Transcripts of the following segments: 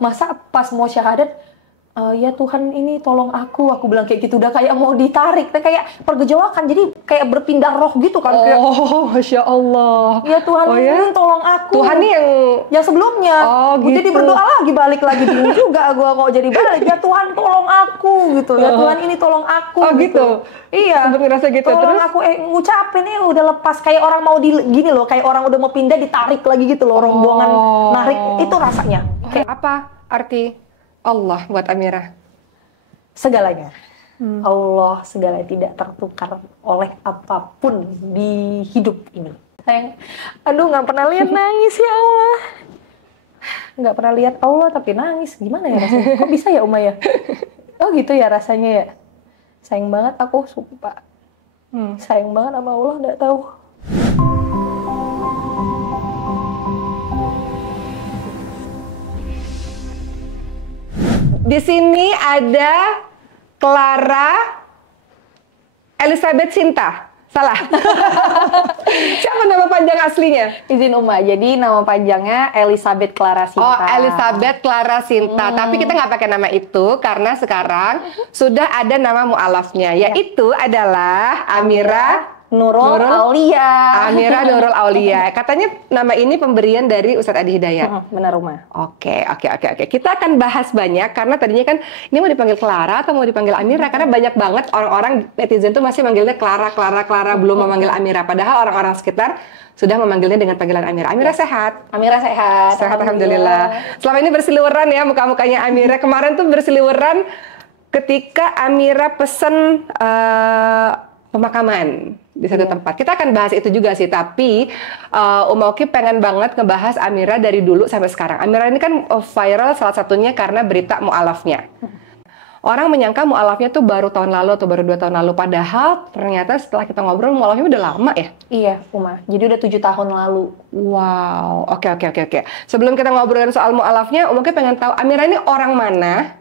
Masa pas mau syahadat, ya Tuhan ini tolong aku bilang kayak gitu, udah kayak mau ditarik, kayak pergejolakan, jadi kayak berpindah roh gitu kan. Oh, Masya Allah. Ya Tuhan ini tolong aku. Tuhan nih yang sebelumnya. gitu. Jadi berdoa lagi, balik lagi, bingung juga gua kok jadi balik. Ya Tuhan tolong aku gitu. Ya Tuhan ini tolong aku gitu. Iya. Sempet ngerasa gitu tolong terus? aku ngucapin udah lepas, kayak orang mau gini loh, kayak orang udah mau pindah ditarik lagi gitu loh, rombongan narik itu rasanya. Kayak apa arti Allah buat Amira? Segalanya. Allah segalanya, tidak tertukar oleh apapun di hidup ini. Sayang, aduh nggak pernah lihat nangis ya Allah. Nggak pernah lihat Allah tapi nangis, gimana ya rasanya? Kok bisa ya Uma ya? Oh gitu ya rasanya ya. Sayang banget aku, sumpah. Sayang banget sama Allah, nggak tahu. Di sini ada Clara Elizabeth Sinta. Salah. Siapa nama panjang aslinya? Izin Uma, jadi nama panjangnya Elizabeth Clara Sinta. Oh, Elizabeth Clara Sinta. Tapi kita nggak pakai nama itu karena sekarang sudah ada nama mu'alafnya, yaitu adalah Amira Nurul Aulia. Amira Nurul Aulia. Katanya nama ini pemberian dari Ustadz Adi Hidayat. Benar Uma. Oke. Kita akan bahas banyak karena tadinya kan ini mau dipanggil Clara atau mau dipanggil Amira, karena banyak banget orang-orang netizen tuh masih manggilnya Clara, belum memanggil Amira. Padahal orang-orang sekitar sudah memanggilnya dengan panggilan Amira. Amira sehat? Amira sehat. Sehat, alhamdulillah. Selama ini berseliweran ya muka-mukanya Amira. Kemarin tuh berseliweran ketika Amira pesen pemakaman di satu tempat. Kita akan bahas itu juga sih, tapi Oki pengen banget ngebahas Amira dari dulu sampai sekarang. Amira ini kan viral salah satunya karena berita mu'alafnya. Orang menyangka mu'alafnya tuh baru tahun lalu atau baru 2 tahun lalu, padahal ternyata setelah kita ngobrol mu'alafnya udah lama ya? Iya, Uma. Jadi udah 7 tahun lalu. Wow, oke. Sebelum kita ngobrolin soal mu'alafnya, Oki pengen tahu Amira ini orang mana?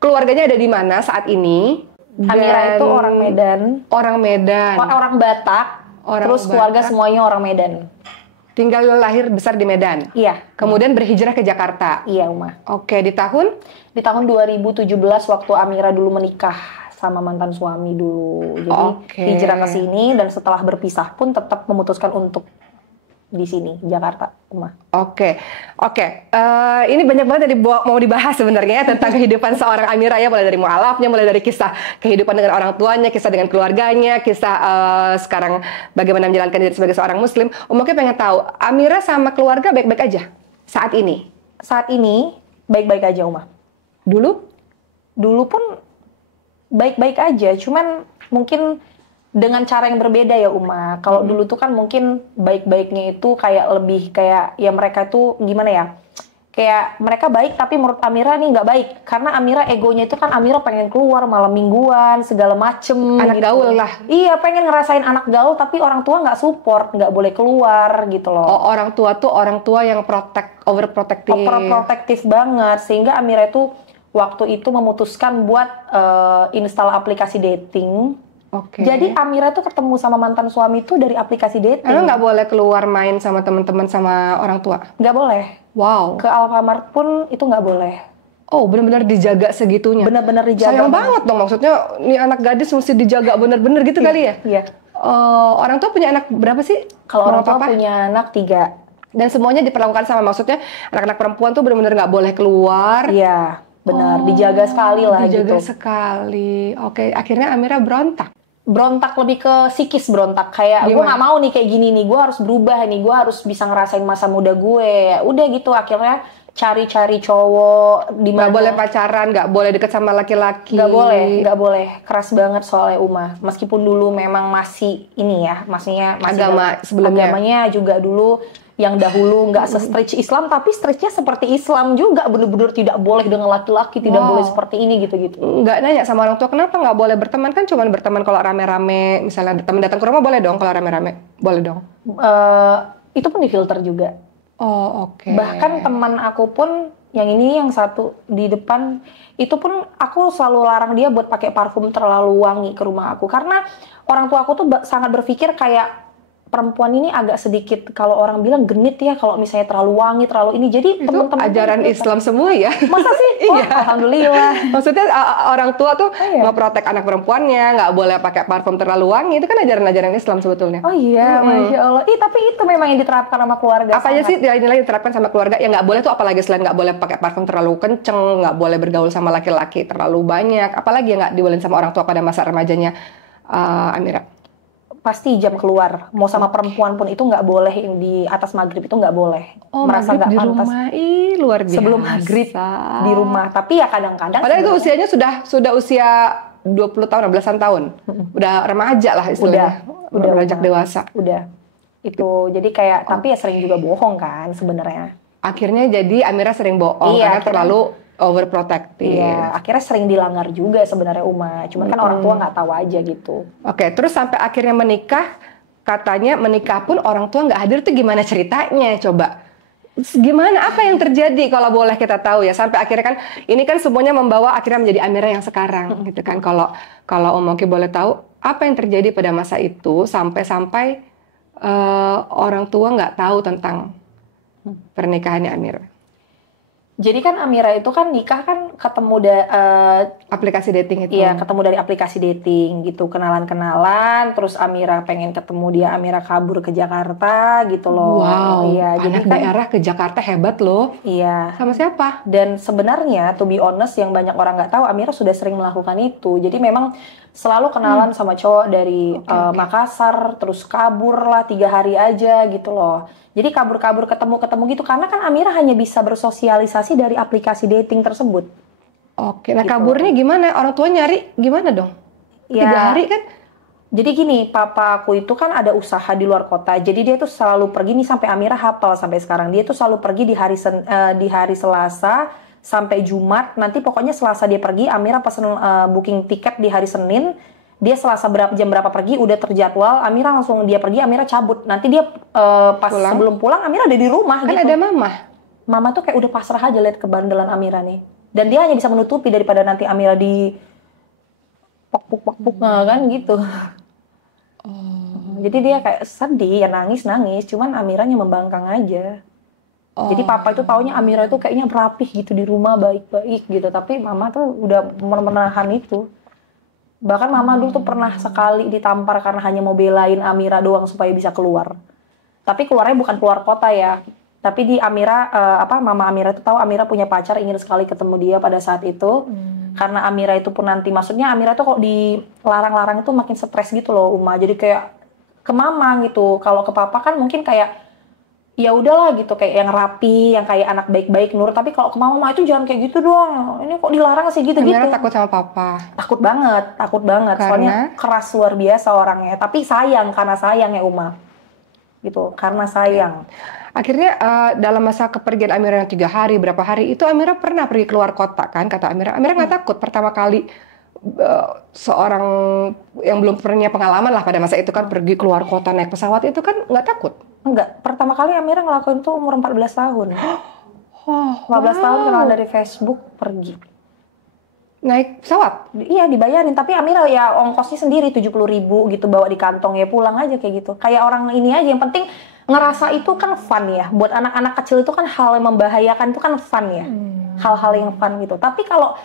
Keluarganya ada di mana saat ini? Amira itu orang Medan. Orang Medan. Orang Batak. Terus keluarga semuanya orang Medan. Tinggal lahir besar di Medan. Iya. Kemudian berhijrah ke Jakarta. Iya, Uma. Oke, di tahun? Di tahun 2017 waktu Amira dulu menikah sama mantan suami dulu. Jadi hijrah ke sini, dan setelah berpisah pun tetap memutuskan untuk di sini, Jakarta, Uma. Oke. Ini banyak banget yang mau dibahas sebenarnya ya, tentang kehidupan seorang Amira ya, mulai dari mu'alafnya, mulai dari kisah kehidupan dengan orang tuanya, kisah dengan keluarganya, kisah sekarang bagaimana menjalankan diri sebagai seorang muslim. Oki pengen tahu, Amira sama keluarga baik-baik aja saat ini? Saat ini baik-baik aja, Uma. Dulu? Dulu pun baik-baik aja, cuman mungkin dengan cara yang berbeda ya Uma. Kalau dulu tuh kan mungkin baik-baiknya itu kayak lebih kayak ya mereka tuh gimana ya? Kayak mereka baik tapi menurut Amira nih nggak baik. Karena Amira egonya itu kan Amira pengen keluar malam mingguan segala macem. Anak gitu. gaul lah. Iya, pengen ngerasain anak gaul tapi orang tua nggak support, nggak boleh keluar gitu loh. Oh, orang tua tuh orang tua yang overprotective. Overprotective banget, sehingga Amira itu waktu itu memutuskan buat install aplikasi dating. Jadi Amira tuh ketemu sama mantan suami tuh dari aplikasi dating. Emang nggak boleh keluar main sama teman-teman sama orang tua? Nggak boleh. Wow. Ke Alfamart pun itu nggak boleh. Oh, benar-benar dijaga segitunya? Benar-benar dijaga. Sayang banget dong, maksudnya nih anak gadis mesti dijaga benar-benar gitu kali ya? Iya. Orang tua punya anak berapa sih? Kalau orang tua punya anak 3. Dan semuanya diperlakukan sama, maksudnya anak-anak perempuan tuh benar-benar nggak boleh keluar? Iya, benar. Dijaga sekali lah gitu. Dijaga sekali. Oke, akhirnya Amira berontak. Berontak lebih ke psikis, berontak kayak gue nggak mau nih kayak gini nih, gue harus berubah nih, gue harus bisa ngerasain masa muda gue. Udah gitu akhirnya cari-cari cowok di mana. Nggak boleh pacaran, nggak boleh deket sama laki-laki. Nggak boleh. Keras banget soalnya Uma. Meskipun dulu memang masih ini ya, maksudnya agama sebelumnya. Agamanya juga dulu yang dahulu nggak se-stretch Islam, tapi stretchnya seperti Islam juga, bener-bener tidak boleh dengan laki-laki, tidak boleh seperti ini gitu-gitu. Nggak nanya sama orang tua kenapa nggak boleh berteman, kan cuma berteman kalau rame-rame, misalnya teman datang ke rumah boleh dong, kalau rame-rame boleh dong. Itu pun difilter juga. Oh, oke. Bahkan teman aku pun yang ini, yang satu di depan itu pun aku selalu larang dia buat pakai parfum terlalu wangi ke rumah aku, karena orang tua aku tuh sangat berpikir kayak perempuan ini agak sedikit, kalau orang bilang genit ya, kalau misalnya terlalu wangi, terlalu ini. Jadi Itu teman-teman ajaran Islam semua ya. masa sih? Oh, Iya. alhamdulillah. Maksudnya orang tua tuh iya. ngeprotek anak perempuannya, nggak boleh pakai parfum terlalu wangi. Itu kan ajaran-ajaran Islam sebetulnya. Oh iya, Masya Allah. Tapi itu memang yang diterapkan sama keluarga. Apa aja sih nilai-nilai yang diterapkan sama keluarga? Yang nggak boleh tuh apalagi selain nggak boleh pakai parfum terlalu kenceng, nggak boleh bergaul sama laki-laki terlalu banyak. Apalagi yang nggak dibolehin sama orang tua pada masa remajanya Amira? Pasti jam keluar, mau sama perempuan pun itu nggak boleh, di atas maghrib itu nggak boleh. Merasa nggak di pantas. rumah, luar biasa. Sebelum maghrib di rumah, tapi ya kadang-kadang. Padahal itu usianya sudah usia 20 tahun, belasan tahun. Udah remaja lah istilahnya. Udah beranjak dewasa. Udah. Itu jadi kayak, tapi ya sering juga bohong kan sebenarnya. Akhirnya jadi Amira sering bohong karena terlalu overprotective. Iya, akhirnya sering dilanggar juga sebenarnya Uma. Cuman kan orang tua nggak tahu aja gitu. Oke, terus sampai akhirnya menikah, katanya menikah pun orang tua nggak hadir tuh gimana ceritanya? Coba. Gimana, apa yang terjadi kalau boleh kita tahu ya? Sampai akhirnya kan, ini kan semuanya membawa akhirnya menjadi Amira yang sekarang gitu kan. Kalau Om Oki boleh tahu, apa yang terjadi pada masa itu sampai orang tua nggak tahu tentang pernikahannya Amira? Jadi kan Amira itu kan nikah kan ketemu aplikasi dating itu. Iya, ketemu dari aplikasi dating gitu, kenalan-kenalan, terus Amira pengen ketemu dia, Amira kabur ke Jakarta gitu loh. Wow, iya, anak jadi kan, daerah ke Jakarta hebat loh. Iya. Sama siapa? Dan sebenarnya, to be honest, yang banyak orang nggak tahu, Amira sudah sering melakukan itu. Jadi memang selalu kenalan sama cowok dari Makassar, terus kabur lah 3 hari aja gitu loh. Jadi kabur-kabur ketemu-ketemu gitu, karena kan Amira hanya bisa bersosialisasi dari aplikasi dating tersebut. Oke, nah Gitu. kaburnya gimana? Orang tua nyari gimana dong? 3 hari kan? Jadi gini, papa aku itu kan ada usaha di luar kota. Jadi dia tuh selalu pergi nih, sampai Amira hafal sampai sekarang. Dia tuh selalu pergi di hari Selasa sampai Jumat. Nanti pokoknya Selasa dia pergi, Amira pesen booking tiket di hari Senin. Dia Selasa jam berapa pergi udah terjadwal, Amira langsung dia pergi, Amira cabut. Nanti dia pas sebelum pulang Amira ada di rumah kan gitu. ada mama. Mama tuh kayak udah pasrah aja lihat kebandelan Amira nih. Dan dia hanya bisa menutupi daripada nanti Amira di pok-pok kan gitu. Jadi dia kayak sedih ya, nangis, cuman Amiranya membangkang aja. Jadi papa itu taunya Amira itu kayaknya rapih gitu di rumah, baik-baik gitu. Tapi mama tuh udah menahan itu. Bahkan mama dulu tuh pernah sekali ditampar karena hanya mau belain Amira doang supaya bisa keluar. Tapi keluarnya bukan keluar kota ya. Tapi di Amira, mama Amira tuh tahu Amira punya pacar, ingin sekali ketemu dia pada saat itu. Karena Amira itu pun nanti, maksudnya Amira tuh kok dilarang-larang itu makin stres gitu loh, Uma. Jadi kayak ke mama gitu. Kalau ke papa kan mungkin kayak ya udahlah gitu, kayak yang rapi, yang kayak anak baik-baik nurut. Tapi kalau ke mama itu jangan kayak gitu dong. Ini kok dilarang sih gitu-gitu. Amira takut sama papa. Takut banget. Karena? Soalnya keras luar biasa orangnya. Tapi sayang, karena sayang ya Uma. Gitu, karena sayang. Akhirnya dalam masa kepergian Amira yang 3 hari, berapa hari itu Amira pernah pergi keluar kota kan, kata Amira. Amira nggak takut pertama kali seorang yang belum pernah pengalaman lah pada masa itu kan pergi keluar kota naik pesawat itu kan nggak takut? Enggak, pertama kali Amira ngelakuin tuh umur 14 tahun. 14 tahun kenal dari Facebook, pergi. Naik pesawat? Iya, dibayarin. Tapi Amira ya ongkosnya sendiri 70.000 gitu, bawa di kantong ya pulang aja kayak gitu. Kayak orang ini aja, yang penting ngerasa itu kan fun ya. Buat anak-anak kecil itu kan hal yang membahayakan itu kan fun ya. Hal-hal yang fun gitu. Tapi kalau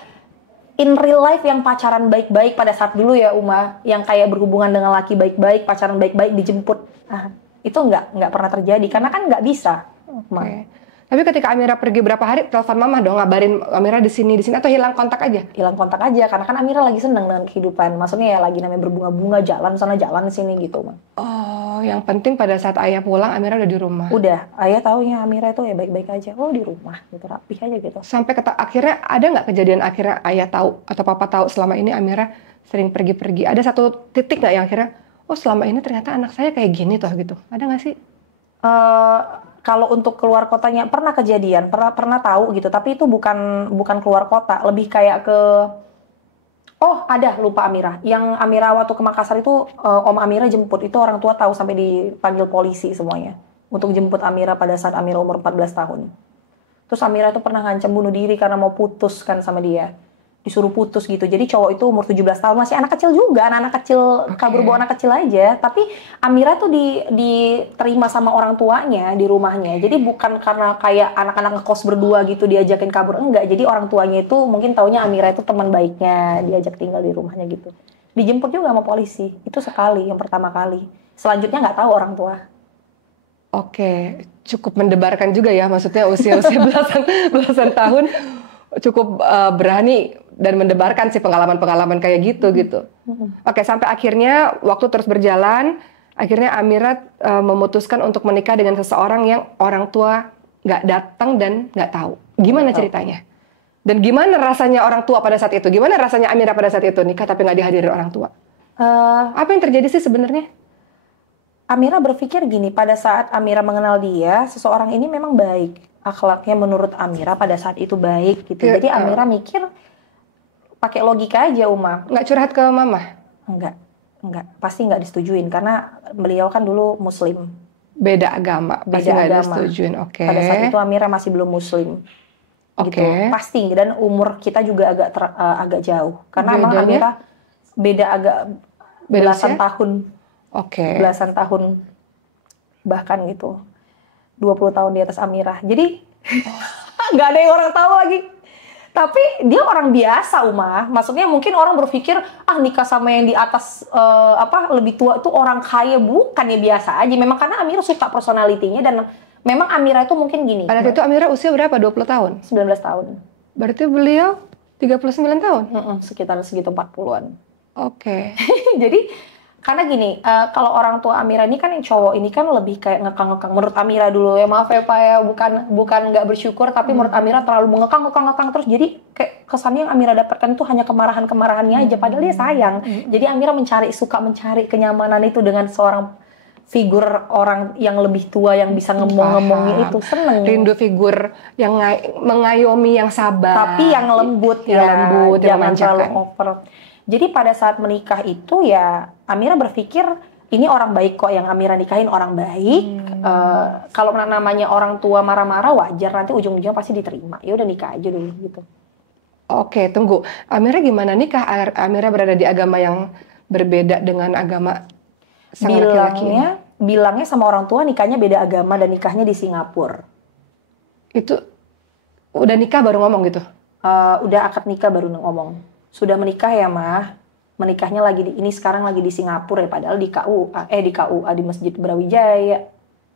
in real life yang pacaran baik-baik pada saat dulu ya Uma, yang kayak berhubungan dengan laki baik-baik, pacaran baik-baik, dijemput. Nah, itu nggak pernah terjadi karena kan nggak bisa. Okay. Tapi ketika Amira pergi berapa hari, telepon mama dong, ngabarin Amira di sini atau hilang kontak aja? Hilang kontak aja, karena kan Amira lagi seneng dengan kehidupan. Maksudnya ya lagi namanya berbunga-bunga, jalan sana jalan sini gitu, Ma. Oh, yang penting pada saat ayah pulang, Amira udah di rumah. Udah, ayah taunya Amira itu ya baik-baik aja. Oh, di rumah gitu, rapih aja gitu. Sampai akhirnya ada nggak kejadian akhirnya ayah tahu atau papa tahu selama ini Amira sering pergi-pergi? Ada satu titik nggak yang akhirnya, oh selama ini ternyata anak saya kayak gini toh gitu? Ada nggak sih? Kalau untuk keluar kotanya pernah kejadian, pernah tahu gitu, tapi itu bukan keluar kota, lebih kayak ke ada lupa Amira. Yang Amira waktu ke Makassar itu Om Amira jemput, itu orang tua tahu sampai dipanggil polisi semuanya untuk jemput Amira pada saat Amira umur 14 tahun. Terus Amira itu pernah ngancam bunuh diri karena mau putus kan sama dia. disuruh putus gitu. Jadi cowok itu umur 17 tahun, masih anak kecil juga, anak kecil, kabur bawa anak kecil aja. Tapi Amira tuh diterima sama orang tuanya di rumahnya. Jadi bukan karena kayak anak-anak ngekos berdua gitu diajakin kabur, enggak. Jadi orang tuanya itu mungkin taunya Amira itu teman baiknya, diajak tinggal di rumahnya gitu. Dijemput juga sama polisi, itu sekali, yang pertama kali. Selanjutnya nggak tahu orang tua. Oke, cukup mendebarkan juga ya, maksudnya usia-usia belasan tahun cukup berani dan mendebarkan sih pengalaman-pengalaman kayak gitu gitu. Oke, sampai akhirnya waktu terus berjalan, akhirnya Amira memutuskan untuk menikah dengan seseorang yang orang tua nggak datang dan nggak tahu. Gimana ceritanya? Dan gimana rasanya orang tua pada saat itu? Gimana rasanya Amira pada saat itu nikah tapi nggak dihadiri orang tua? Apa yang terjadi sih sebenarnya? Amira berpikir gini, pada saat Amira mengenal dia, seseorang ini memang baik. Akhlaknya menurut Amira pada saat itu baik gitu. Jadi Amira mikir pakai logika aja, Uma. Nggak curhat ke mama? Enggak. Pasti nggak disetujuin karena beliau kan dulu Muslim. Beda agama, pasti nggak disetujuin. Oke. Pada saat itu Amira masih belum Muslim. Gitu. Pasti, dan umur kita juga agak jauh. Karena emang Amira beda belasan tahun. Belasan tahun bahkan gitu. 20 tahun di atas Amira. Jadi nggak ada yang orang tahu lagi. Tapi dia orang biasa, Uma. Maksudnya mungkin orang berpikir nikah sama yang di atas lebih tua itu orang kaya. Bukan, ya biasa aja. Memang karena Amira suka personalitinya dan memang Amira itu mungkin gini. Pada itu Amira usia berapa? 20 tahun? 19 tahun. Berarti beliau 39 tahun? Sekitar segitu 40-an. Oke. Jadi karena gini, kalau orang tua Amira ini kan yang cowok ini kan lebih kayak ngekang-ngekang. Menurut Amira dulu ya, maaf ya Pak ya, bukan nggak bersyukur, tapi menurut Amira terlalu mengekang terus. Jadi kayak kesannya yang Amira dapatkan itu hanya kemarahannya aja, padahal dia sayang. Jadi Amira suka mencari kenyamanan itu dengan seorang figur orang yang lebih tua yang bisa ngomong-ngomongnya itu, seneng. Rindu figur yang mengayomi, yang sabar. Tapi yang lembut, yang jangan terlalu over. Jadi pada saat menikah itu ya Amira berpikir ini orang baik kok, yang Amira nikahin orang baik. Kalau namanya orang tua marah-marah wajar, nanti ujung-ujungnya pasti diterima. Ya udah nikah aja dulu gitu. Oke, tunggu. Amira gimana nikah? Amira berada di agama yang berbeda dengan agama sang laki-laki. Bilangnya sama orang tua nikahnya beda agama dan nikahnya di Singapura. Itu udah nikah baru ngomong gitu? Udah akad nikah baru ngomong. Sudah menikah ya Mah, menikahnya sekarang lagi di Singapura ya, padahal di KUA di Masjid Brawijaya.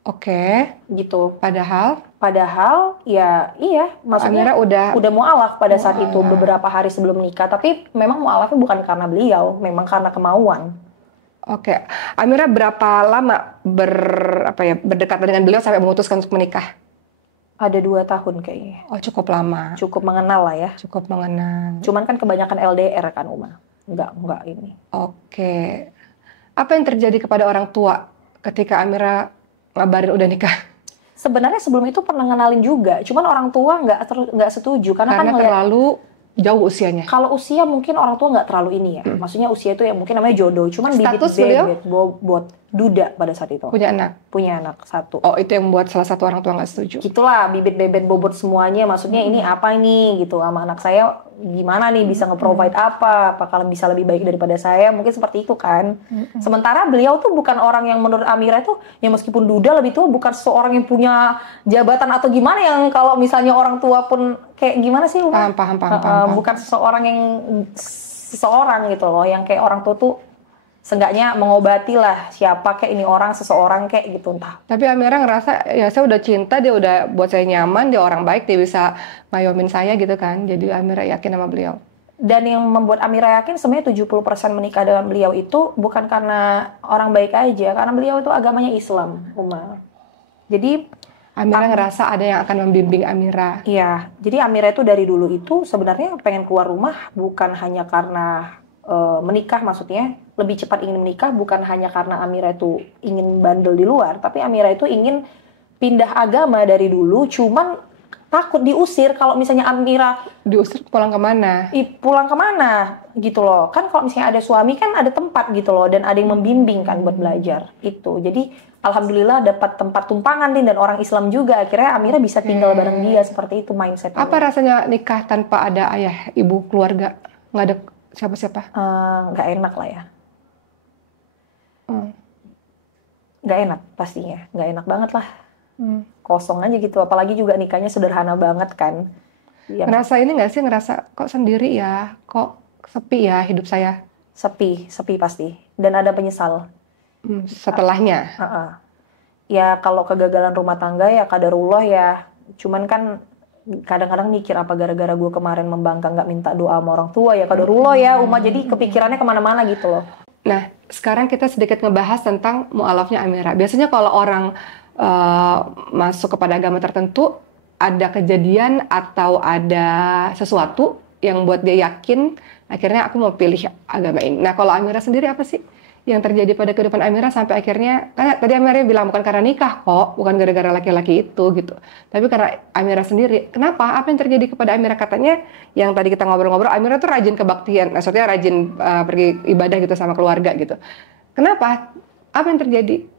Oke. Gitu. Padahal ya iya, maksudnya Amira udah mualaf pada saat itu beberapa hari sebelum nikah, tapi memang mualafnya bukan karena beliau, memang karena kemauan. Oke. Amira berapa lama berdekatan dengan beliau sampai memutuskan untuk menikah? Ada 2 tahun kayaknya. Oh, cukup lama. Cukup mengenal lah ya. Cukup mengenal. Cuman kan kebanyakan LDR kan, Uma. Enggak ini. Oke. Apa yang terjadi kepada orang tua ketika Amira ngabarin udah nikah? Sebenarnya sebelum itu pernah ngenalin juga. Cuman orang tua nggak setuju. Karena kan terlalu jauh usianya. Kalau usia mungkin orang tua nggak terlalu ini ya. Maksudnya usia itu ya mungkin namanya jodoh. Cuman bibit bobot duda pada saat itu. Punya anak? Punya anak 1. Oh, itu yang membuat salah satu orang tua nggak setuju? Gitulah, bibit bebet bobot semuanya. Maksudnya ini apa nih gitu, sama anak saya gimana nih, bisa nge-provide apa? Apakah bisa lebih baik daripada saya? Mungkin seperti itu kan. Sementara beliau tuh bukan orang yang menurut Amira itu, ya meskipun duda lebih tua, bukan seorang yang punya jabatan atau gimana yang kalau misalnya orang tua pun kayak gimana sih? Paham. Bukan seseorang gitu loh, yang kayak orang tua tuh seenggaknya mengobati lah siapa kayak ini orang, seseorang kayak gitu entah. Tapi Amira ngerasa ya saya udah cinta, dia udah buat saya nyaman, dia orang baik, dia bisa ngayomin saya gitu kan. Jadi Amira yakin sama beliau. Dan yang membuat Amira yakin sebenarnya 70% menikah dengan beliau itu bukan karena orang baik aja, karena beliau itu agamanya Islam, Uma. Jadi Amira ngerasa ada yang akan membimbing Amira. Iya, jadi Amira itu dari dulu itu sebenarnya pengen keluar rumah bukan hanya karena menikah, maksudnya lebih cepat ingin menikah bukan hanya karena Amira itu ingin bandel di luar, tapi Amira itu ingin pindah agama dari dulu, cuman takut diusir kalau misalnya Amira Diusir pulang kemana? pulang kemana gitu loh. Kan kalau misalnya ada suami kan ada tempat gitu loh, dan ada yang membimbing kan buat belajar itu. Jadi alhamdulillah dapat tempat tumpangan nih, dan orang Islam juga, akhirnya Amira bisa tinggal bareng dia. Seperti itu mindset. Apa rasanya nikah tanpa ada ayah, ibu, keluarga? Nggak ada siapa-siapa? Nggak enak lah ya. Nggak enak pastinya, nggak enak banget lah. Kosong aja gitu, apalagi juga nikahnya sederhana banget kan. Ngerasa ini nggak sih, ngerasa kok sendiri ya, kok sepi ya hidup saya? Sepi pasti, dan ada penyesal. Setelahnya? Ya kalau kegagalan rumah tangga ya qadarullah ya, cuman kan kadang-kadang mikir apa gara-gara gue kemarin membangkang nggak minta doa sama orang tua ya qadarullah ya Uma, jadi kepikirannya kemana-mana gitu loh. Nah, sekarang kita sedikit ngebahas tentang mu'alafnya Amira. Biasanya kalau orang masuk kepada agama tertentu, ada kejadian atau ada sesuatu yang buat dia yakin, akhirnya aku mau pilih agama ini. Nah, kalau Amira sendiri apa sih yang terjadi pada kehidupan Amira sampai akhirnya, kan tadi Amira bilang bukan karena nikah kok, bukan gara-gara laki-laki itu gitu, tapi karena Amira sendiri. Kenapa? Apa yang terjadi kepada Amira? Katanya yang tadi kita ngobrol-ngobrol, Amira tuh rajin kebaktian, maksudnya rajin pergi ibadah gitu sama keluarga gitu. Kenapa? Apa yang terjadi?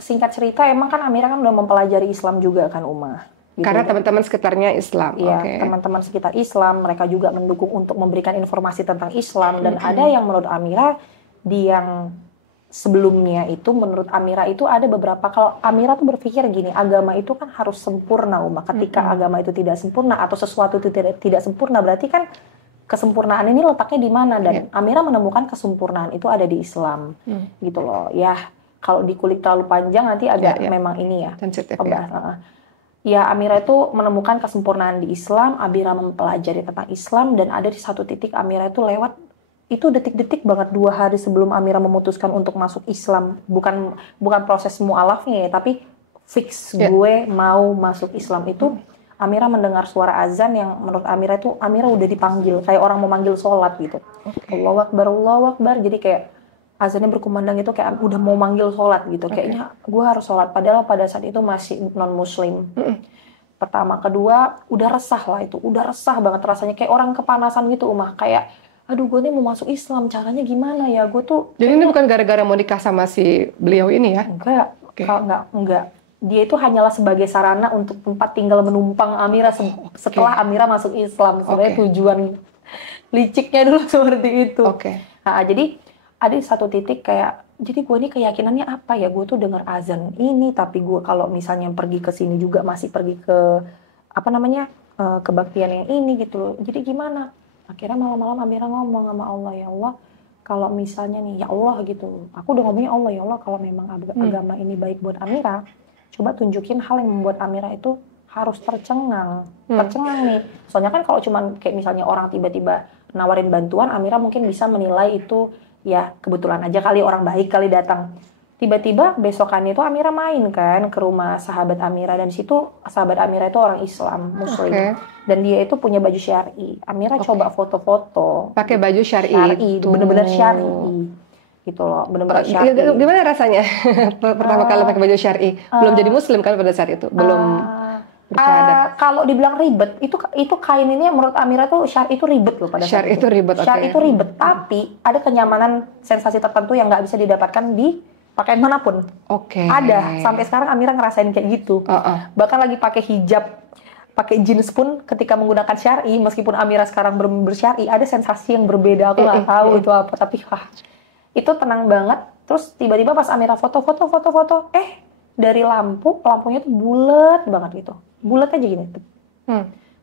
Singkat cerita, emang kan Amira kan udah mempelajari Islam juga kan Uma. Gitu. Karena teman-teman sekitarnya Islam. Iya, teman-teman sekitar Islam, mereka juga mendukung untuk memberikan informasi tentang Islam. Dan ada yang menurut Amira, yang sebelumnya itu menurut Amira itu ada beberapa, kalau Amira tuh berpikir gini, agama itu kan harus sempurna Uma. Ketika agama itu tidak sempurna atau sesuatu itu tidak sempurna, berarti kan kesempurnaan ini letaknya di mana? Dan Amira menemukan kesempurnaan itu ada di Islam. Gitu loh. Ya, kalau dikulik terlalu panjang nanti agak memang ini ya. Sensitif ya. Amira itu menemukan kesempurnaan di Islam, Amira mempelajari tentang Islam, dan ada di satu titik Amira itu lewat, itu detik-detik banget 2 hari sebelum Amira memutuskan untuk masuk Islam. Bukan proses mu'alafnya ya, tapi fix gue mau masuk Islam itu, Amira mendengar suara azan yang menurut Amira itu, Amira udah dipanggil, kayak orang mau manggil sholat gitu. Allahu Akbar, Allahu Akbar, jadi kayak azannya berkumandang itu kayak udah mau manggil sholat gitu. Kayaknya gue harus sholat, padahal pada saat itu masih non-muslim. Pertama, kedua, udah resah lah itu. Udah resah banget rasanya, kayak orang kepanasan gitu Umah. Kayak, aduh gue nih mau masuk Islam, caranya gimana ya? Gue tuh... Jadi ini bukan gara-gara mau nikah sama si beliau ini ya? Enggak, enggak. Dia itu hanyalah sebagai sarana untuk tempat tinggal menumpang Amira setelah Amira masuk Islam. Sebenarnya tujuan liciknya dulu seperti itu. Nah, jadi ada satu titik kayak, jadi gue ini keyakinannya apa ya, gue tuh dengar azan ini, tapi gue kalau misalnya pergi ke sini juga masih pergi ke kebaktian yang ini gitu loh. Jadi gimana? Akhirnya malam-malam Amira ngomong sama Allah, ya Allah, kalau misalnya nih, ya Allah gitu, aku udah ngomongnya Allah, ya Allah, kalau memang agama ini baik buat Amira, coba tunjukin hal yang membuat Amira itu harus tercengang nih. Soalnya kan kalau cuman kayak misalnya orang tiba-tiba nawarin bantuan, Amira mungkin bisa menilai itu ya kebetulan aja kali, orang baik kali datang. Tiba-tiba besokannya itu Amira main kan ke rumah sahabat Amira, dan situ sahabat Amira itu orang Islam, muslim. Dan dia itu punya baju syar'i. Amira coba foto-foto. Pakai baju syar'i. Bener-bener syar'i. Gitu loh, bener-bener syar'i. Gimana rasanya pertama kali pakai baju syar'i? Belum jadi muslim kan pada saat itu? Belum kalau dibilang ribet, itu kain ini menurut Amira tuh syar'i itu ribet loh pada saat itu. Syar'i itu ribet, tapi ada kenyamanan, sensasi tertentu yang nggak bisa didapatkan di pakaian manapun. Ada, sampai sekarang Amira ngerasain kayak gitu. Bahkan lagi pakai hijab, pakai jeans pun ketika menggunakan syar'i, meskipun Amira sekarang bersyar'i, ada sensasi yang berbeda. Aku nggak tahu itu apa, tapi itu tenang banget. Terus tiba-tiba pas Amira foto, dari lampunya tuh bulat banget gitu. Bulat aja gini.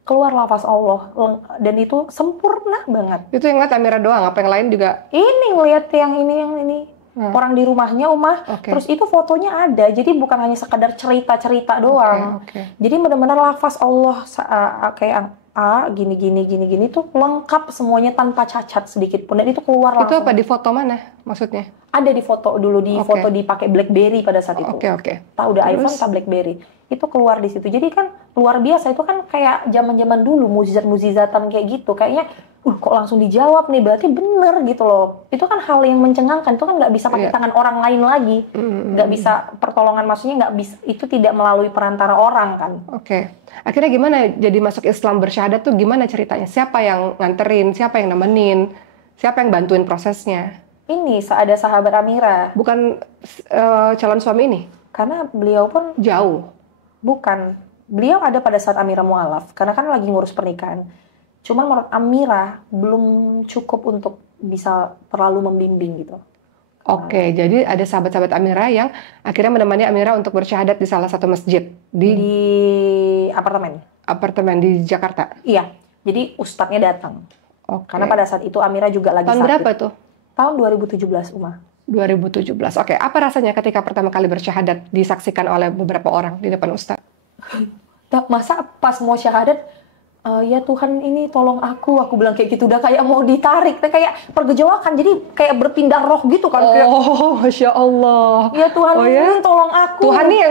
Keluar lafaz Allah, dan itu sempurna banget. Itu yang ngeliat Amira doang, apa yang lain juga? Ini ngeliat yang ini. Orang di rumahnya terus itu fotonya ada, jadi bukan hanya sekedar cerita doang. Jadi benar-benar lafaz Allah kayak gini tuh lengkap semuanya tanpa cacat sedikit pun, dan itu keluar langsung. Itu apa, di foto mana maksudnya? Ada di foto dulu, foto dipakai BlackBerry pada saat itu. Tahu udah iPhone tak BlackBerry. itu keluar di situ. Jadi kan luar biasa, itu kan kayak zaman-zaman dulu mukjizat-mukjizatan kayak gitu. Kayaknya kok langsung dijawab nih, berarti bener gitu loh. Itu kan hal yang mencengangkan, itu kan nggak bisa pakai tangan orang lain lagi. Nggak bisa pertolongan, maksudnya nggak bisa, itu tidak melalui perantara orang kan. Oke. Akhirnya gimana jadi masuk Islam bersyahadat tuh gimana ceritanya? Siapa yang nganterin, siapa yang nemenin, siapa yang bantuin prosesnya? Ini ada sahabat Amira. Bukan calon suami ini? Karena beliau pun Jauh. bukan. Beliau ada pada saat Amira mualaf, karena kan lagi ngurus pernikahan. Cuman menurut Amira belum cukup untuk bisa terlalu membimbing gitu. Oke, jadi ada sahabat-sahabat Amira yang akhirnya menemani Amira untuk bersyahadat di salah satu masjid Di apartemen di Jakarta. Iya, jadi ustadznya datang. Oke. Karena pada saat itu Amira juga lagi Tahun sakit. berapa tuh? Tahun 2017, Uma. 2017. Oke, apa rasanya ketika pertama kali bersyahadat disaksikan oleh beberapa orang di depan ustadz? Masa pas mau syahadat, ya Tuhan ini tolong aku bilang kayak gitu, udah kayak mau ditarik, kayak pergejolakan, jadi kayak berpindah roh gitu kan. Kayak, Masya Allah. ya Tuhan ini tolong aku. Tuhan nih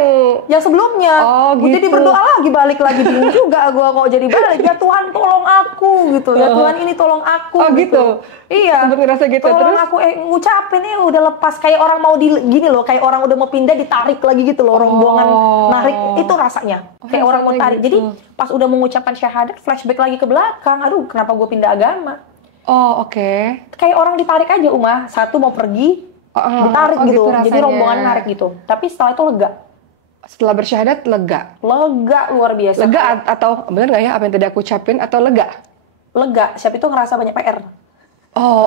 yang sebelumnya. gitu. Jadi berdoa lagi, balik lagi, bingung juga gue kok jadi balik. Ya Tuhan tolong aku gitu. Ya Tuhan ini tolong aku. Gitu. Iya. Sempet ngerasa gitu. Tolong Terus aku ngucapin udah lepas, kayak orang mau gini loh, kayak orang udah mau pindah ditarik lagi gitu loh, rombongan narik itu rasanya. Kayak orang mau tarik. Gitu. Jadi pas udah mengucapkan syahadat, flashback lagi ke belakang. Aduh, kenapa gue pindah agama? Oke. Kayak orang ditarik aja, Uma. Satu mau pergi, ditarik gitu. Jadi rombongan narik gitu. Tapi setelah itu lega. Setelah bersyahadat lega? Lega luar biasa. Lega atau benar nggak ya apa yang tadi aku ucapin, atau lega? Lega. Siapa itu ngerasa banyak PR.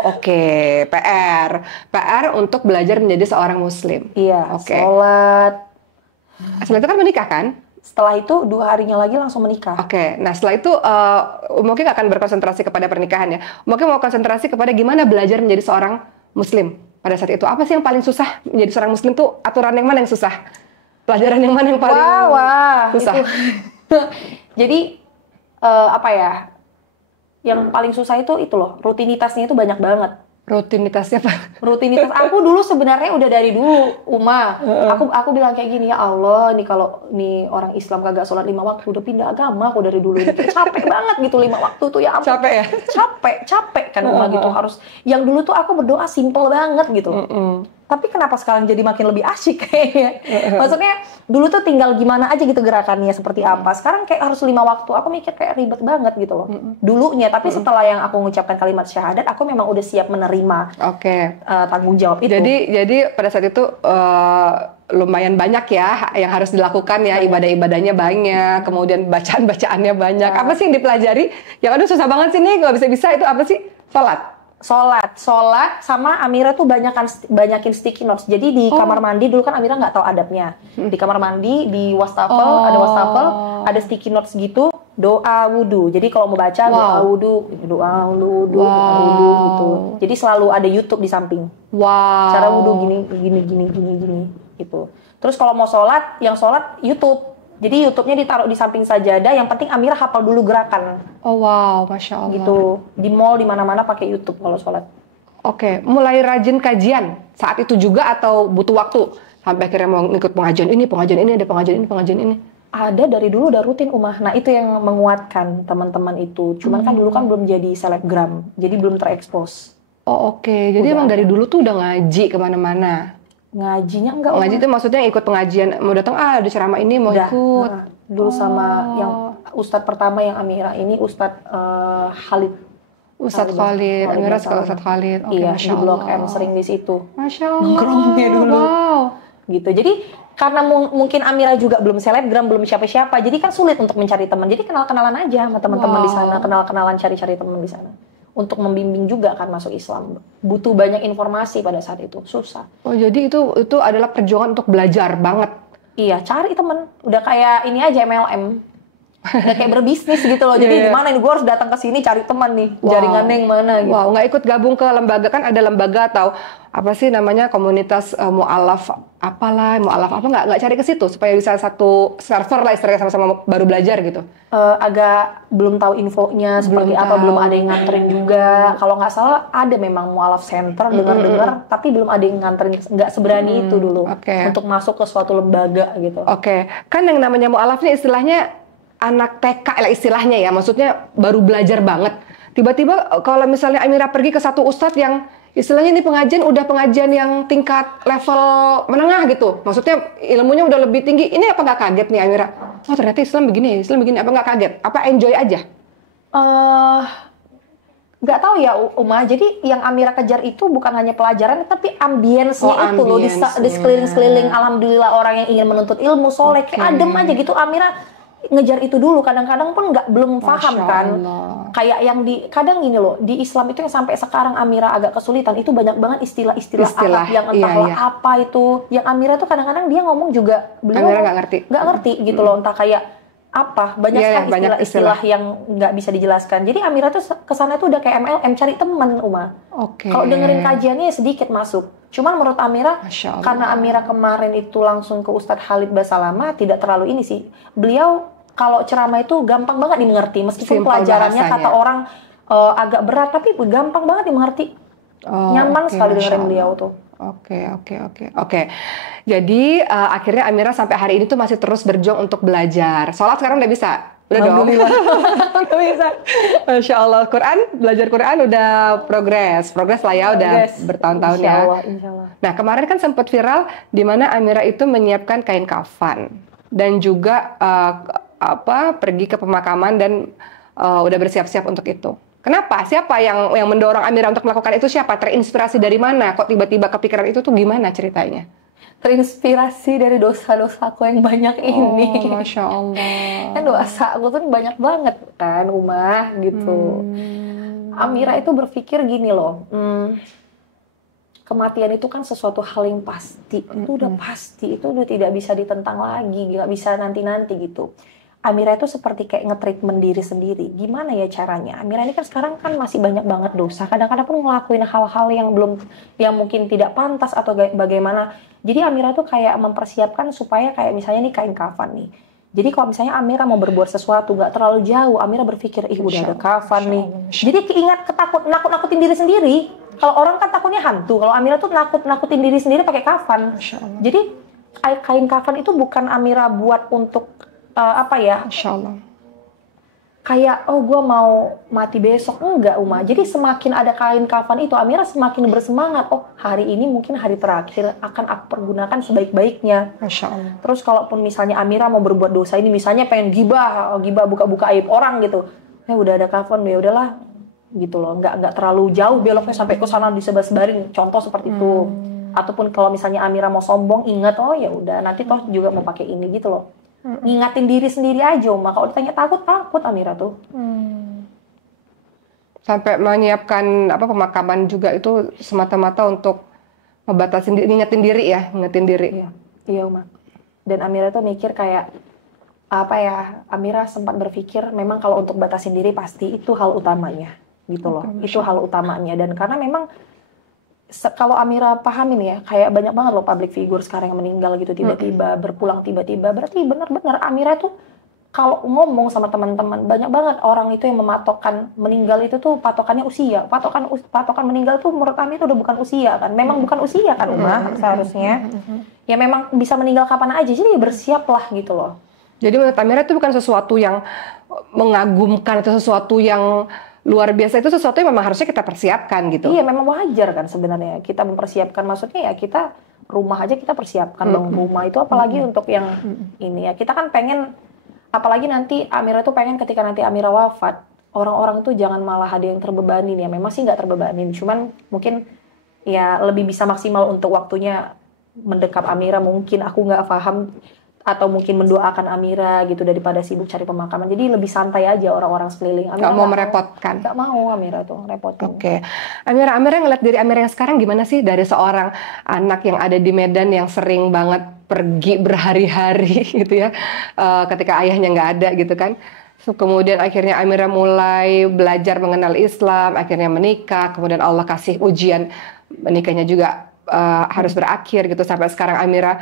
Oke. PR untuk belajar menjadi seorang muslim. Iya. Oke. Sholat. Setelah itu kan menikah kan? Setelah itu 2 harinya lagi langsung menikah. Oke, nah setelah itu mungkin akan berkonsentrasi kepada pernikahan ya. Mungkin mau konsentrasi kepada gimana belajar menjadi seorang muslim pada saat itu. Apa sih yang paling susah menjadi seorang muslim tuh? Aturan yang mana yang susah? Pelajaran yang mana yang paling susah? Jadi apa ya? Yang paling susah itu loh, rutinitasnya itu banyak banget. Rutinitasnya apa? Rutinitas aku dulu sebenarnya udah dari dulu, Uma. Aku bilang kayak gini, ya Allah, nih kalau nih orang Islam kagak sholat 5 waktu, udah pindah agama aku dari dulu. Capek banget gitu 5 waktu tuh, ya ampun. Capek ya? Capek kan Uma gitu, harus. Yang dulu tuh aku berdoa simple banget gitu. Tapi kenapa sekarang jadi makin lebih asyik kayaknya? Maksudnya dulu tuh tinggal gimana aja gitu gerakannya seperti apa. Sekarang kayak harus 5 waktu. Aku mikir kayak ribet banget gitu loh. Dulunya, tapi setelah yang aku mengucapkan kalimat syahadat, aku memang udah siap menerima tanggung jawab itu. Jadi pada saat itu lumayan banyak ya yang harus dilakukan ya, ibadah-ibadahnya banyak, kemudian bacaan-bacaannya banyak. Apa sih yang dipelajari? Yang aduh susah banget sih nih, nggak bisa-bisa itu apa sih? Sholat sama Amira tuh banyakin sticky notes. Jadi di kamar mandi dulu kan Amira nggak tahu adabnya. Di kamar mandi di wastafel ada sticky notes gitu, doa wudu. Jadi kalau mau baca doa wudu gitu. Jadi selalu ada YouTube di samping. Cara wudu gini gitu. Terus kalau mau sholat, yang sholat YouTube. Jadi YouTube-nya ditaruh di samping sajadah. Yang penting Amira hafal dulu gerakan. Masya Allah. Gitu. Di mall di mana-mana pakai YouTube kalau sholat. Oke, mulai rajin kajian saat itu juga atau butuh waktu sampai akhirnya mau ikut pengajian ini, ada pengajian ini. Ada dari dulu udah rutin Umah. Nah itu yang menguatkan teman-teman itu. Cuman kan dulu kan belum jadi selebgram, jadi belum terekspos. Oke. Jadi emang dari dulu tuh udah ngaji kemana-mana. Ngajinya enggak. Ngaji itu maksudnya ikut pengajian, mau datang ada ceramah ini mau ikut. Dulu sama yang ustadz pertama yang Amira ini Ustadz Khalid. Ustadz Khalid, Amira sekolah Ustadz Khalid. Iya, di Blok M sering di situ. Masya Allah. Nongkrongnya dulu. Gitu. Jadi karena mungkin Amira juga belum selebgram, belum siapa-siapa, jadi kan sulit untuk mencari teman. Jadi kenal-kenalan aja sama teman-teman di sana, kenal-kenalan, cari-cari teman di sana. Untuk membimbing juga kan masuk Islam. Butuh banyak informasi pada saat itu, susah. Jadi itu adalah perjuangan untuk belajar banget. Iya, cari teman. Udah kayak ini aja MLM. Udah kayak berbisnis gitu loh. Jadi gimana nih, gue harus datang ke sini cari teman nih, jaringannya yang mana gitu. Wow, nggak ikut gabung ke lembaga, kan ada lembaga atau apa sih namanya komunitas mualaf apalah, mualaf apa, nggak cari ke situ supaya bisa satu server lah istilahnya sama-sama baru belajar gitu. Agak belum tahu infonya seperti apa, belum ada yang nganterin juga. Kalau nggak salah ada memang mualaf center, dengar-dengar, tapi belum ada yang nganterin, nggak seberani itu dulu untuk masuk ke suatu lembaga gitu. Kan yang namanya mualaf ini istilahnya anak TK lah istilahnya ya, maksudnya baru belajar banget. Tiba-tiba kalau misalnya Amira pergi ke satu ustadz yang istilahnya ini pengajian udah pengajian yang tingkat level menengah gitu, maksudnya ilmunya udah lebih tinggi, ini apa nggak kaget nih Amira? Oh ternyata Islam begini, apa nggak kaget? Apa enjoy aja? Nggak tahu ya Uma, jadi yang Amira kejar itu bukan hanya pelajaran, tapi ambience-nya itu loh, di sekeliling-sekeliling, alhamdulillah orang yang ingin menuntut ilmu, soleh, kayak adem aja gitu. Amira ngejar itu dulu, kadang-kadang pun belum paham kan. Kayak yang kadang gini loh, di Islam itu yang sampai sekarang Amira agak kesulitan, itu banyak banget istilah-istilah Arab yang entahlah apa itu. Yang Amira tuh kadang-kadang dia ngomong juga, beliau nggak ngerti gitu loh, entah kayak apa, banyak sekali istilah-istilah yang nggak bisa dijelaskan. Jadi Amira tuh kesana tuh udah kayak MLM, cari teman Uma. Kalau dengerin kajiannya sedikit masuk. Cuman menurut Amira, karena Amira kemarin itu langsung ke Ustadz Khalid Basalamah, tidak terlalu ini sih. Beliau kalau ceramah itu gampang banget dimengerti, meskipun pelajarannya kata orang agak berat, tapi gampang banget dimengerti. Nyaman sekali dengerin beliau tuh. Oke. Jadi akhirnya Amira sampai hari ini tuh masih terus berjuang untuk belajar. Sholat sekarang udah bisa? Udah dong? Udah bisa. Masya Allah. Belajar Quran udah progres lah ya, udah bertahun-tahun ya. Insya Allah. Nah kemarin kan sempat viral di mana Amira itu menyiapkan kain kafan dan juga pergi ke pemakaman dan udah bersiap-siap untuk itu. Kenapa? Siapa yang mendorong Amira untuk melakukan itu? Siapa? Terinspirasi dari mana? Kok tiba-tiba kepikiran itu tuh gimana ceritanya? Terinspirasi dari dosa-dosaku yang banyak ini. Masya Allah. Kan dosa aku tuh banyak banget kan, Umah gitu. Amira itu berpikir gini loh, kematian itu kan sesuatu hal yang pasti. Itu udah pasti, itu udah tidak bisa ditentang lagi, nggak bisa nanti-nanti gitu. Amira itu seperti kayak nge-treatment diri sendiri. Gimana ya caranya? Amira ini kan sekarang kan masih banyak banget dosa. Kadang-kadang pun ngelakuin hal-hal yang mungkin tidak pantas atau bagaimana. Jadi Amira tuh kayak mempersiapkan supaya kayak misalnya nih kain kafan nih. Jadi kalau misalnya Amira mau berbuat sesuatu nggak terlalu jauh, Amira berpikir, udah ada kafan nih. Jadi keingat nakut-nakutin diri sendiri. Kalau orang kan takutnya hantu. Kalau Amira tuh nakutin diri sendiri pakai kafan. Jadi kain kafan itu bukan Amira buat untuk Insya Allah. Kayak, gue mau mati besok. Enggak, Uma. Jadi semakin ada kain kafan itu, Amira semakin bersemangat. Hari ini mungkin hari terakhir, akan aku pergunakan sebaik-baiknya. Masya Allah. Terus kalaupun misalnya Amira mau berbuat dosa ini, misalnya pengen gibah buka-buka aib orang gitu. Udah ada kafan, ya udahlah. Gitu loh. Enggak terlalu jauh beloknya sampai ke sana disebar-sebarin. Contoh seperti itu. Ataupun kalau misalnya Amira mau sombong, ingat, ya udah nanti toh juga mau pakai ini gitu loh. Ngingatin diri sendiri aja, Uma. Kalau ditanya takut Amira tuh. Sampai menyiapkan pemakaman juga itu semata-mata untuk membatasi diri, ngingetin diri. Iya, Uma. Dan Amira tuh mikir kayak Amira sempat berpikir memang kalau untuk batasin diri pasti itu hal utamanya gitu loh. Itu hal utamanya, dan karena memang kalau Amira pahamin ya, kayak banyak banget loh public figure sekarang yang meninggal gitu tiba-tiba, berpulang tiba-tiba. Berarti benar-benar Amira tuh kalau ngomong sama teman-teman, banyak banget orang itu yang mematokkan meninggal itu tuh patokannya usia. Patokan meninggal tuh menurut Amira itu udah bukan usia kan. Memang bukan usia kan, Uma, seharusnya. Ya memang bisa meninggal kapan aja, jadi bersiaplah gitu loh. Jadi menurut Amira itu bukan sesuatu yang mengagumkan atau sesuatu yang luar biasa, itu sesuatu yang memang harusnya kita persiapkan gitu. Iya, memang wajar kan sebenarnya kita mempersiapkan, maksudnya ya kita rumah aja kita persiapkan bangun rumah itu, apalagi untuk yang ini ya. Kita kan pengen, apalagi nanti Amira tuh pengen ketika nanti Amira wafat, orang-orang tuh jangan malah ada yang terbebanin ya. Memang sih nggak terbebanin, cuman mungkin ya lebih bisa maksimal untuk waktunya mendekap Amira, mungkin aku nggak paham, atau mungkin mendoakan Amira gitu daripada sibuk cari pemakaman. Jadi lebih santai aja orang-orang sekeliling. Amira gak mau merepotkan. Gak mau Amira tuh repotin. Oke. Amira ngeliat dari Amira yang sekarang gimana sih, dari seorang anak yang ada di Medan yang sering banget pergi berhari-hari gitu ya, ketika ayahnya nggak ada gitu kan. So, kemudian akhirnya Amira mulai belajar mengenal Islam, akhirnya menikah, kemudian Allah kasih ujian, menikahnya juga harus berakhir gitu, sampai sekarang Amira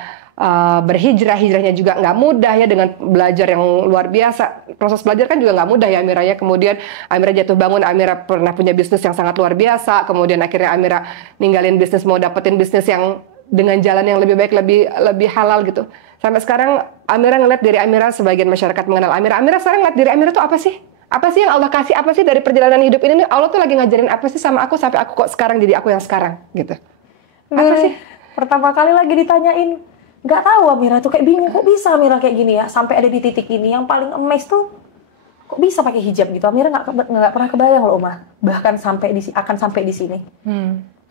hijrahnya juga nggak mudah ya, dengan belajar yang luar biasa. Proses belajar kan juga nggak mudah ya Amira ya. Kemudian Amira jatuh bangun, Amira pernah punya bisnis yang sangat luar biasa, kemudian akhirnya Amira ninggalin bisnis, mau dapetin bisnis yang dengan jalan yang lebih baik, lebih halal gitu. Sampai sekarang Amira ngeliat diri Amira, sebagian masyarakat mengenal Amira. Amira sekarang ngeliat diri Amira tuh apa sih? Apa sih yang Allah kasih? Apa sih dari perjalanan hidup ini? Allah tuh lagi ngajarin apa sih sama aku sampai aku kok sekarang jadi aku yang sekarang gitu? Apa sih? Pertama kali lagi ditanyain, nggak tahu Amira tuh, kayak bingung kok bisa Amira kayak gini ya, sampai ada di titik ini. Yang paling amazed tuh kok bisa pakai hijab gitu. Amira nggak pernah kebayang loh Uma, bahkan akan sampai di sini.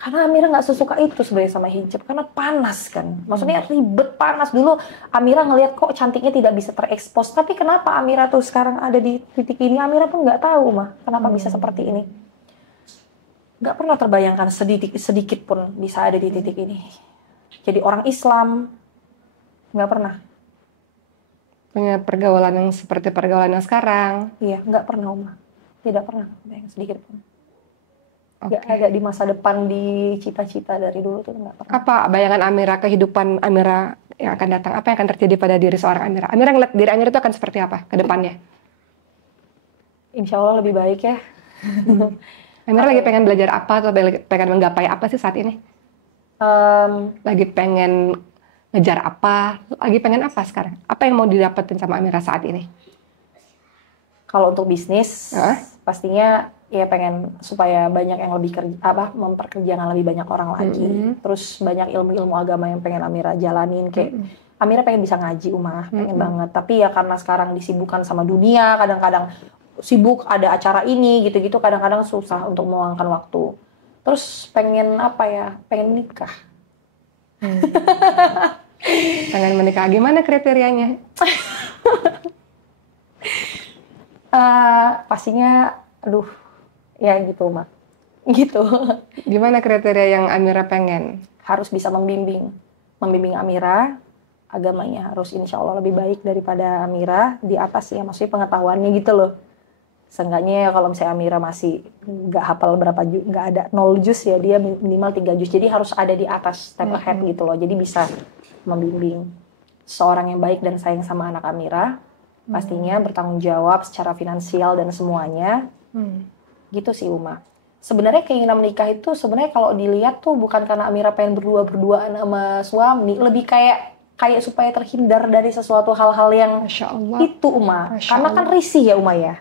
Karena Amira nggak sesuka itu sebenarnya sama hijab, karena panas kan. Maksudnya ribet, panas. Dulu Amira ngelihat kok cantiknya tidak bisa terekspos, tapi kenapa Amira tuh sekarang ada di titik ini, Amira pun nggak tahu mah kenapa bisa seperti ini. Nggak pernah terbayangkan sedikit pun bisa ada di titik ini. Jadi orang Islam, nggak pernah. Punya pergaulan yang seperti pergaulan yang sekarang. Iya, nggak pernah Uma. Tidak pernah, sedikit pun. Nggak ada di masa depan, di cita-cita dari dulu tuh nggak pernah. Apa bayangan Amira, kehidupan Amira yang akan datang? Apa yang akan terjadi pada diri seorang Amira? Amira ngeliat diri Amira itu akan seperti apa ke depannya? Insya Allah lebih baik ya. Amira lagi pengen belajar apa atau pengen menggapai apa sih saat ini? Lagi pengen ngejar apa? Lagi pengen apa sekarang? Apa yang mau didapetin sama Amira saat ini? Kalau untuk bisnis, pastinya ya pengen supaya banyak yang lebih memperkerjakan lebih banyak orang lagi. Terus banyak ilmu-ilmu agama yang pengen Amira jalanin. Kayak Amira pengen bisa ngaji pengen banget. Tapi ya karena sekarang disibukkan sama dunia, kadang-kadang sibuk ada acara ini gitu-gitu, kadang-kadang susah untuk meluangkan waktu. Terus pengen apa ya? Pengen nikah. Pengen menikah, gimana kriterianya? Pastinya, aduh, ya gitu Mak. Gitu. Gimana kriteria yang Amira pengen? Harus bisa membimbing Amira, agamanya harus insya Allah lebih baik daripada Amira. Di atas ya, maksudnya pengetahuannya gitu loh. Seenggaknya kalau misalnya Amira masih nggak hafal berapa juz, nggak ada 0 juz ya, dia minimal 3 juz. Jadi harus ada di atas, step ahead gitu loh. Jadi bisa membimbing seorang yang baik dan sayang sama anak Amira. Pastinya bertanggung jawab secara finansial dan semuanya. Gitu sih Uma. Sebenarnya keinginan menikah itu sebenarnya kalau dilihat tuh bukan karena Amira pengen berduaan sama suami, lebih kayak supaya terhindar dari sesuatu hal-hal yang itu Uma. Karena kan risih ya Uma ya.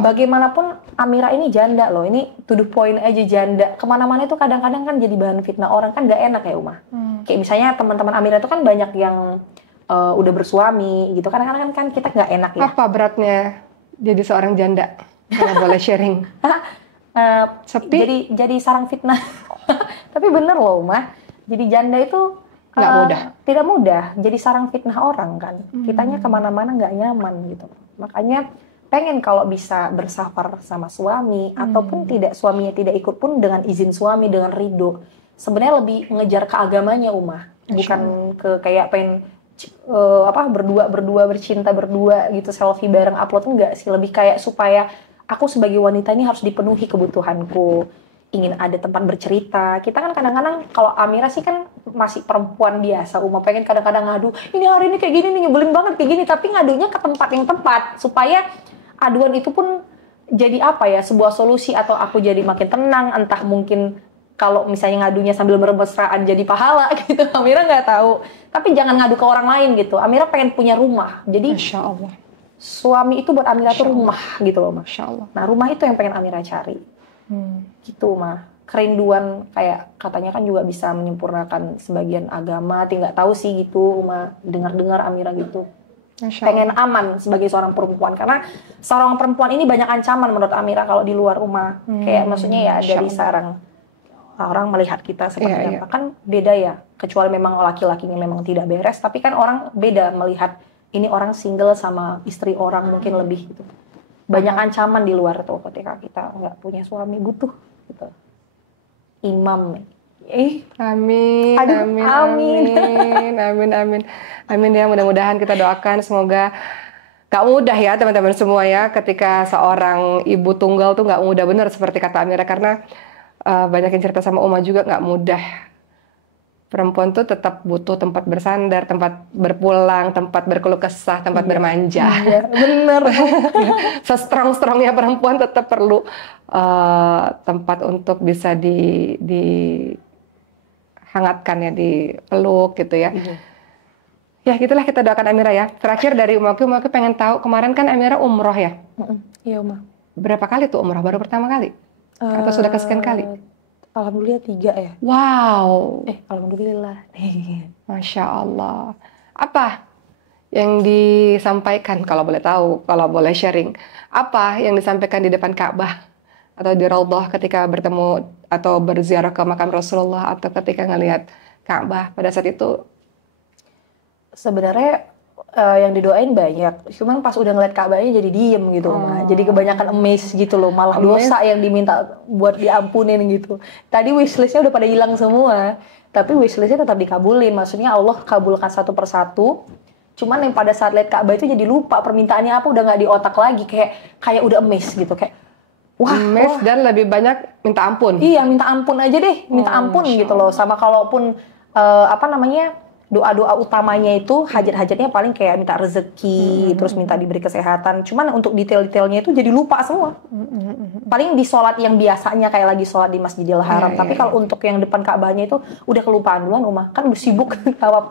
Bagaimanapun Amira ini janda loh, ini to the point aja janda. Kemana-mana itu kadang-kadang kan jadi bahan fitnah orang, kan gak enak ya Uma. Kayak misalnya teman-teman Amira itu kan banyak yang udah bersuami gitu, kadang-kadang kan kita nggak enak ya. Apa beratnya jadi seorang janda? Kalau boleh sharing. Sepi. Jadi sarang fitnah. Tapi bener loh Uma, jadi janda itu nggak mudah. Tidak mudah, jadi sarang fitnah orang kan. Kitanya kemana-mana nggak nyaman gitu. Makanya pengen kalau bisa bersafar sama suami, ataupun suaminya tidak ikut pun dengan izin suami, dengan ridho. Sebenarnya lebih mengejar keagamanya Uma, bukan ke kayak pengen berdua bercinta berdua gitu, selfie bareng upload, enggak sih. Lebih kayak supaya aku sebagai wanita ini harus dipenuhi kebutuhanku, ingin ada tempat bercerita. Kita kan kadang-kadang, kalau Amira sih kan masih perempuan biasa Uma, pengen kadang-kadang ngadu, ini hari ini kayak gini nih, nyebelin banget kayak gini, tapi ngadunya ke tempat yang tepat supaya aduan itu pun jadi apa ya, sebuah solusi, atau aku jadi makin tenang. Entah mungkin kalau misalnya ngadunya sambil bermesraan jadi pahala gitu, Amira nggak tahu. Tapi jangan ngadu ke orang lain gitu. Amira pengen punya rumah. Jadi Masya Allah. Suami itu buat Amira tuh rumah gitu loh, Masya Allah. Nah rumah itu yang pengen Amira cari. Gitu mah. Kerinduan kayak katanya kan juga bisa menyempurnakan sebagian agama. Tidak tahu sih gitu mah. Dengar-dengar Amira gitu. Pengen aman sebagai seorang perempuan, karena seorang perempuan ini banyak ancaman menurut Amira kalau di luar rumah. Kayak maksudnya ya dari sarang orang melihat kita seperti apa, kan beda ya, kecuali memang laki-lakinya memang tidak beres, tapi kan orang beda melihat ini orang single sama istri orang mungkin lebih gitu. Banyak ancaman di luar tuh ketika kita nggak punya suami, butuh gitu imam Amin, Aduh, amin, amin. amin, amin, amin, amin ya. Mudah-mudahan kita doakan semoga gak mudah ya teman-teman semua ya. Ketika seorang ibu tunggal tuh gak mudah bener seperti kata Amira, karena banyak yang cerita sama Uma juga gak mudah. Perempuan tuh tetap butuh tempat bersandar, tempat berpulang, tempat berkeluh kesah, tempat bermanja. Iya, bener. Se-strong-strongnya perempuan tetap perlu tempat untuk bisa dihangatkan ya, dipeluk gitu ya. Iya. Ya gitulah, kita doakan Amira ya. Terakhir dari Umaku pengen tahu, kemarin kan Amira umroh ya? Iya, Uma. Berapa kali tuh umroh? Baru pertama kali? Atau sudah kesekian kali? Alhamdulillah 3 ya. Wow. Alhamdulillah. Masya Allah. Apa yang disampaikan, kalau boleh tahu, kalau boleh sharing, apa yang disampaikan di depan Ka'bah atau di Raudhah ketika bertemu atau berziarah ke makam Rasulullah, atau ketika ngelihat Ka'bah pada saat itu? Sebenarnya yang didoain banyak, cuman pas udah ngeliat Ka'bahnya jadi diem gitu, Ma. Jadi kebanyakan amazed gitu loh, malah dosa yang diminta buat diampunin gitu. Tadi wishlistnya udah pada hilang semua, tapi wishlistnya tetap dikabulin. Maksudnya Allah kabulkan satu persatu. Cuman yang pada saat lihat Ka'bah itu jadi lupa permintaannya apa, udah nggak di otak lagi, kayak udah amazed gitu, kayak wah. Dan lebih banyak minta ampun. Iya, minta ampun aja deh, minta ampun gitu loh. Sama kalaupun doa-doa utamanya itu hajat-hajatnya paling kayak minta rezeki, terus minta diberi kesehatan. Cuman untuk detail-detailnya itu jadi lupa semua. Paling di sholat yang biasanya kayak lagi sholat di Masjidil Haram. Tapi kalau untuk yang depan Ka'bahnya itu udah kelupaan duluan, Uma. Kan udah sibuk,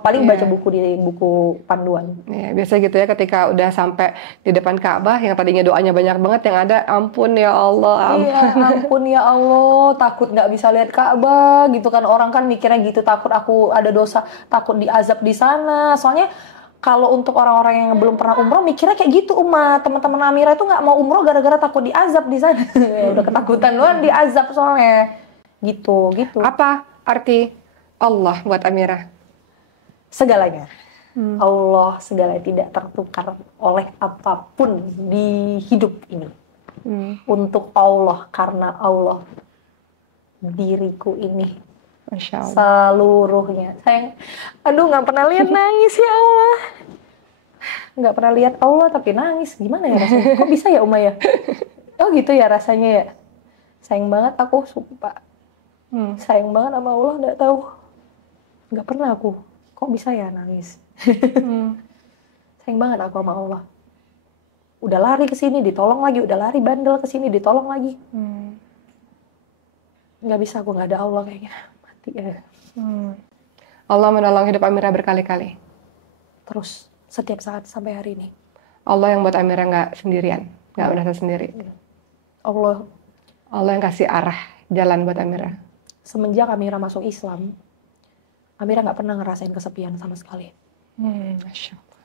paling baca buku di buku panduan. Ya, biasa gitu ya, ketika udah sampai di depan Ka'bah, yang tadinya doanya banyak banget, yang ada ampun ya Allah, ampun. Iya, ampun ya Allah, takut nggak bisa lihat Ka'bah gitu kan. Orang kan mikirnya gitu, takut aku ada dosa, takut diazab di sana. Soalnya kalau untuk orang-orang yang belum pernah umroh mikirnya kayak gitu, Uma. Teman-teman Amira itu nggak mau umroh gara-gara takut diazab di sana. Ya, udah ketakutan doang diazab soalnya. Gitu. Apa arti Allah buat Amira? Segalanya. Allah segalanya, tidak tertukar oleh apapun di hidup ini. Untuk Allah, karena Allah, diriku ini, Masya Allah, seluruhnya. Sayang, aduh nggak pernah lihat nangis ya Allah. Nggak pernah lihat Allah tapi nangis, gimana ya rasanya? Kok bisa ya Uma ya? Oh gitu ya rasanya ya. Sayang banget aku, sumpah. Sayang banget sama Allah, nggak tahu. Nggak pernah aku. Kok bisa ya nangis? Sayang banget aku sama Allah. Udah lari ke sini ditolong lagi, udah lari bandel ke sini ditolong lagi. Nggak bisa, aku nggak ada Allah kayaknya. Mati ya. Allah menolong hidup Amira berkali-kali. Terus setiap saat sampai hari ini. Allah yang buat Amira nggak sendirian, nggak merasa sendiri. Allah yang kasih arah jalan buat Amira. Semenjak Amira masuk Islam, Amira nggak pernah ngerasain kesepian sama sekali. Masya Allah.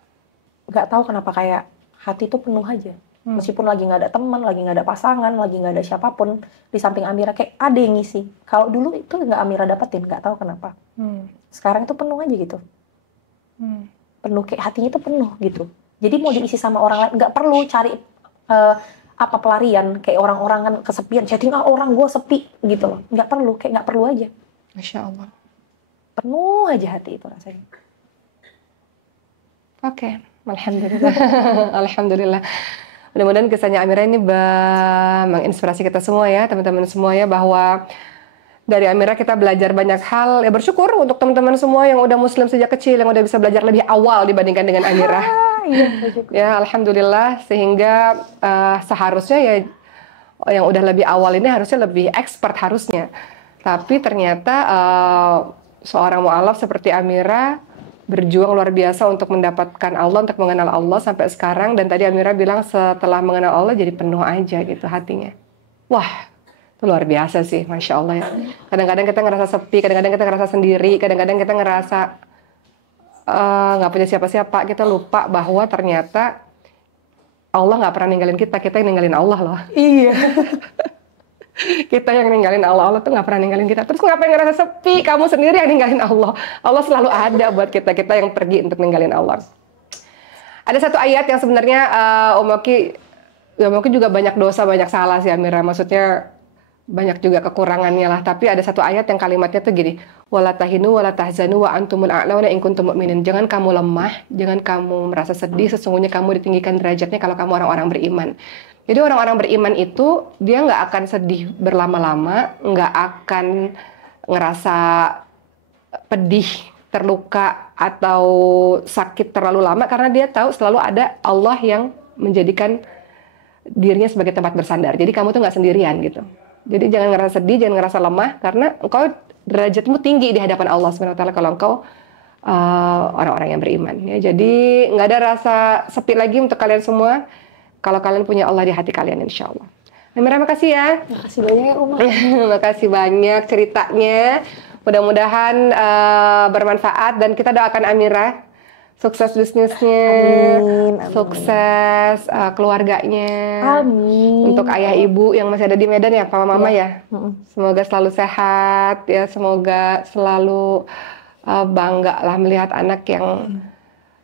Nggak tahu kenapa, kayak hati tuh penuh aja. Meskipun lagi nggak ada teman, lagi nggak ada pasangan, lagi nggak ada siapapun di samping Amira, kayak ada yang ngisi. Kalau dulu itu nggak Amira dapetin, nggak tahu kenapa. Sekarang itu penuh aja gitu. Penuh, kayak hatinya tuh penuh gitu. Jadi mau diisi sama orang lain, nggak perlu cari apa pelarian, kayak orang-orang kan kesepian, chatting orang gue sepi gitu loh. Nggak perlu, kayak nggak perlu aja. Masya Allah. Penuh aja hati itu rasanya. Oke. Alhamdulillah. Alhamdulillah. Mudah-mudahan kisahnya Amira ini menginspirasi kita semua ya, teman-teman semua ya, bahwa dari Amira kita belajar banyak hal. Ya, bersyukur untuk teman-teman semua yang udah muslim sejak kecil, yang udah bisa belajar lebih awal dibandingkan dengan Amira. Ya, alhamdulillah, sehingga seharusnya ya yang udah lebih awal ini harusnya lebih expert harusnya. Tapi ternyata seorang mu'alaf seperti Amira berjuang luar biasa untuk mendapatkan Allah, untuk mengenal Allah sampai sekarang. Dan tadi Amira bilang setelah mengenal Allah jadi penuh aja gitu hatinya. Wah, itu luar biasa sih, Masya Allah ya. Kadang-kadang kita ngerasa sepi, kadang-kadang kita ngerasa sendiri, kadang-kadang kita ngerasa nggak punya siapa-siapa. Kita lupa bahwa ternyata Allah nggak pernah ninggalin kita, kita yang ninggalin Allah loh. Iya. Kita yang ninggalin Allah, Allah tuh nggak pernah ninggalin kita. Terus ngapain ngerasa sepi? Kamu sendiri yang ninggalin Allah. Allah selalu ada buat kita, kita yang pergi untuk ninggalin Allah. Ada satu ayat yang sebenarnya Om Oki juga banyak dosa, banyak salah sih Amira. Maksudnya banyak juga kekurangannya lah. Tapi ada satu ayat yang kalimatnya tuh gini, wala tahinu wala tahzanu wa antumul a'launa in kuntum mu'minin. Jangan kamu lemah, jangan kamu merasa sedih, sesungguhnya kamu ditinggikan derajatnya kalau kamu orang-orang beriman. Jadi orang-orang beriman itu dia nggak akan sedih berlama-lama, nggak akan ngerasa pedih, terluka atau sakit terlalu lama, karena dia tahu selalu ada Allah yang menjadikan dirinya sebagai tempat bersandar. Jadi kamu tuh nggak sendirian gitu. Jadi jangan ngerasa sedih, jangan ngerasa lemah, karena engkau derajatmu tinggi di hadapan Allah Subhanahu wa taala kalau engkau orang-orang yang beriman ya. Jadi nggak ada rasa sepi lagi untuk kalian semua kalau kalian punya Allah di hati kalian, insya Allah. Amira, makasih ya. Makasih banyak ya Uma. Makasih banyak ceritanya. Mudah-mudahan bermanfaat dan kita doakan Amira sukses bisnisnya, Amin, amin. Sukses keluarganya. Amin. Untuk ayah ibu yang masih ada di Medan ya, papa mama ya. Mm-mm. Semoga selalu sehat ya, semoga selalu bangga lah melihat anak yang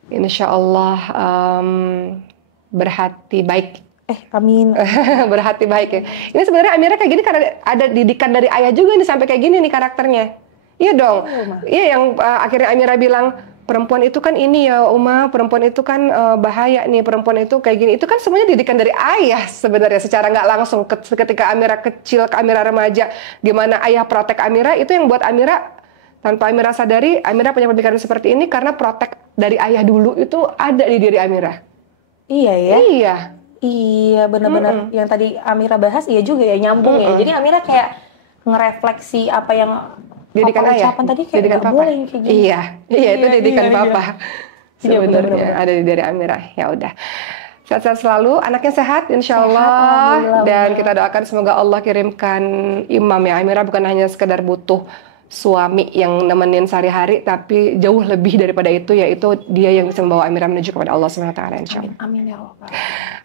insya Allah berhati baik. Amin. Berhati baik ya. Ini sebenarnya Amira kayak gini karena ada didikan dari ayah juga nih sampai kayak gini nih karakternya. Iya dong. Iya yang akhirnya Amira bilang perempuan itu kan ini ya Uma, perempuan itu kan bahaya nih, perempuan itu kayak gini. Itu kan semuanya didikan dari ayah sebenarnya secara nggak langsung. Ketika Amira kecil, Amira remaja, gimana ayah protek Amira, itu yang buat Amira tanpa Amira sadari, Amira punya pemikiran seperti ini karena protek dari ayah dulu itu ada di diri Amira. Iya ya. Iya. Iya benar-benar yang tadi Amira bahas iya juga ya, nyambung ya. Jadi Amira kayak ngerefleksi apa yang Didikan ayah, ucapan tadi kayak didikan nggak papa. boleh kayak gini. Iya, itu didikan papa. Iya, Sebenarnya benar-benar. ada di dari Amira. Ya udah. Sehat-sehat selalu, anaknya sehat insya Allah. Alhamdulillah, Dan Uma. kita doakan semoga Allah kirimkan imam ya. Amira bukan hanya sekedar butuh suami yang nemenin sehari-hari, tapi jauh lebih daripada itu, yaitu dia yang bisa membawa Amira menuju kepada Allah SWT insya Allah. Amin ya Allah.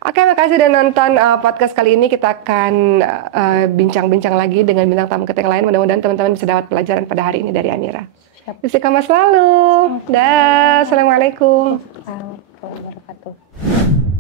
Oke, makasih udah nonton podcast kali ini. Kita akan bincang-bincang lagi dengan bintang tamu kita yang lain. Mudah-mudahan teman-teman bisa dapat pelajaran pada hari ini dari Amira. Istiqomah selalu. Dah, assalamualaikum. Assalamualaikum warahmatullahi wabarakatuh.